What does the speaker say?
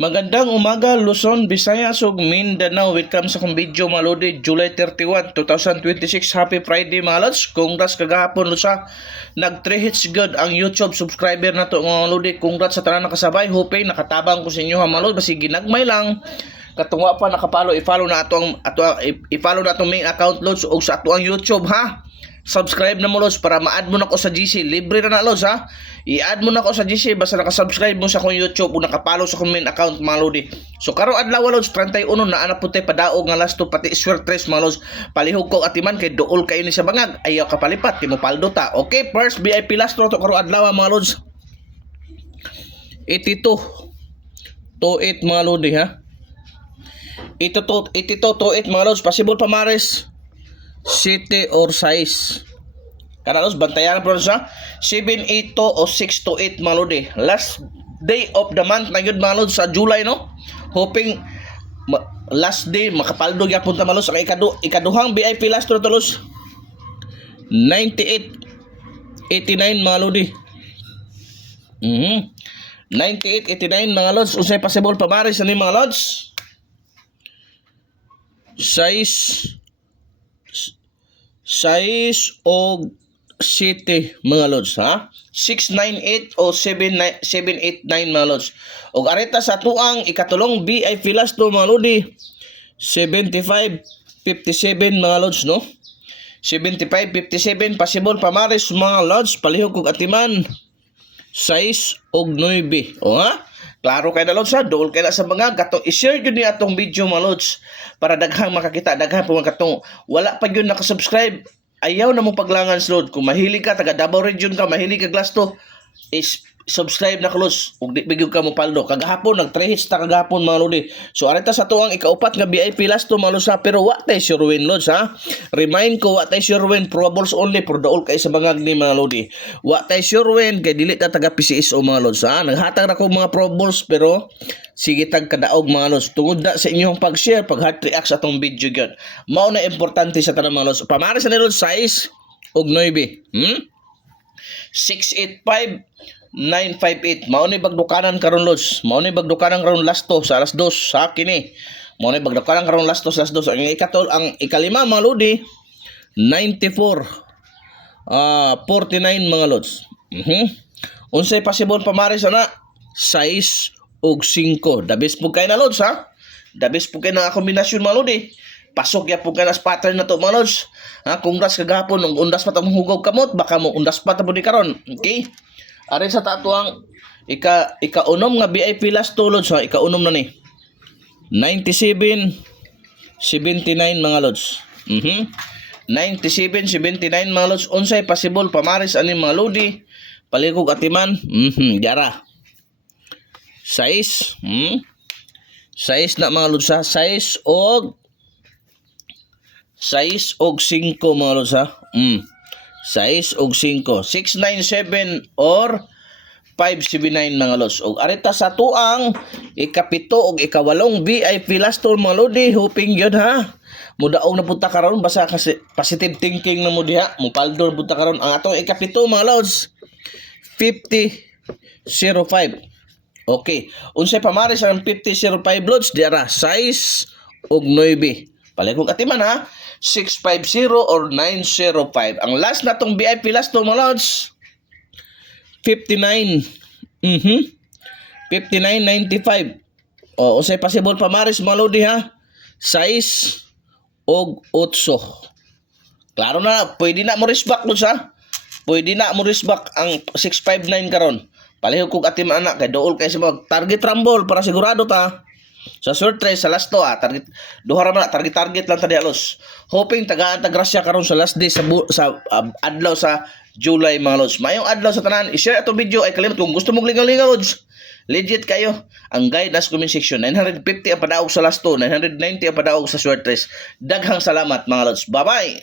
Magandang umaga, Luzon, Visayas ug Mindanao. Welcome sa akong video mga lodi, July 31, 2026. Happy Friday mga lods. Congrats kagahapon Lusa. Nag 3 hits good ang YouTube subscriber na to mga lodi. Congrats sa tanan nakasabay. Hoping nakatabang ko sa inyo mga lodi. Basi ginagmay lang. Katungwa pa nakapalo, i-follow na atong main account lods ug sa ato ang YouTube ha. Subscribe na mo lods para ma-add mo na ko sa GC. Libre na lods ha. I-add mo na ko sa GC basta naka-subscribe mo sa akong YouTube o nakapalo sa akong main account mga lodi. So karong adlaw lods 31 na ana puti padaog nga last to pati swertres mga lods. Palihog ko atiman kay duol kayo ni sa bangag. Ayaw kapalipat kay mo paldo ta. Okay, first VIP last to karong adlaw mga lods. 82 to 8 mga lodi ha. 82 to 8 mga lods. Possible pa mares city or size. Kanalos bantayan po sa 7-8 to o 6-8 mga lodi. Last day of the month na yun mga lodi sa July no. Hoping last day makapaldo gyapon ta malos ang ikaduhang VIP last to los 98 89 mga lodi. 98 89 mga lods. Unsay possible pa maris ani mga lods? Size o city mga lods ha. 698 o 789 mga lods. Og areta sa tuang ikatulong VIP last to mga lodi 75 57 mga lods no. 75 57 possible pamares mga lods palihog kog atiman 6 og 9. O ha? Klaro kay na lods ha, dool kay na sa mga gato. I-share gyud ni atong video mga lods para daghang makakita, daghang po katong wala pa gyud naka-subscribe. Ayaw na mo paglangan slod. Kung mahilig ka taga Davao region ka, mahilig ka Glasto, is subscribe na lods. Ug di bigyo ka mo paldo. Kagahapon nag 3 hits ta kagahapon mga lodi. So areta sa tuang ikaupat nga VIP last to mga lods ha, pero wa tay sure win lods ha. Remind ko wa tay sure win, probables only for daol kay sa bangag ni mga lodi. Wa tay sure win kay dili ta taga PCSO mga lods ha. Naghatag ra ko mga probables pero sige tag kadaog mga lods. Tungod na sa inyong pag-share, pag-heart react sa atong video gyud. Mao na importante sa tanang mga lods. Pamares na lods size og 9. 685 958. Mao ni bagdukanan karon lods. Mao ni bagdukanan karon last to sa alas 2 sa kini. Mao ni bagdukanan karon last to sa alas 2. Ang ikalima mga lodi 94 49 mga lods. Unsay possible pamares ana? 6 og 5. The best po kayo na lods ha. The best po kayo na kombinasyon mga lodi. Pasok ya po kayo na pattern na to mga lods. Ha, congrats kagahapon nung undas pa tong hugaw kamot, baka mo undas pa ta ni karon. Okay? Are sa tatuang ika-unom nga VIP last to lods ha, ika-unom na ni. 97 79 mga lods. 97 79 mga lods. Unsay possible pamares ani mga lodi? Palikog atiman. Yara. Size. Size na mga lods ha. Size og 5 mga lods ha. 6 og 5. 697 or 579 mga lods. Og arita sa tuang ikapito og ikawalong VIP last to mga lodi. Hoping yun ha. Mudaog na punta karon basta kasi positive thinking na mo diha. Mupaldo punta karon ang atong ikapito mga lods. 5005. Okay. Unsay pamares ang 5005 lods diara size og 9. Palikog atiman ha. 650 or 905. Ang last na tong VIP last to mga lods 59. 5995. O usay possible pamares mga lodi ha. Size og 8. Klaro na, pwede na mo risbak lods ha. Pwede na mo risbak ang 659 karon. Palihog kog atiman ana kay dool kay sa mag target rumble para sigurado ta. Sa swertres sa last to target duha ra man target lang tadi alos. Hoping tagaan ta grasya karon sa last day sa adlaw sa July mga lods. Mayong adlaw sa tanan. I-share atong video ay kalimot kung gusto mong lingaw-lingaw lods. Legit kayo. Ang guide as comment section 950 ang padaog sa last to, 990 ang padaog sa swertres. Daghang salamat mga lods. Bye-bye.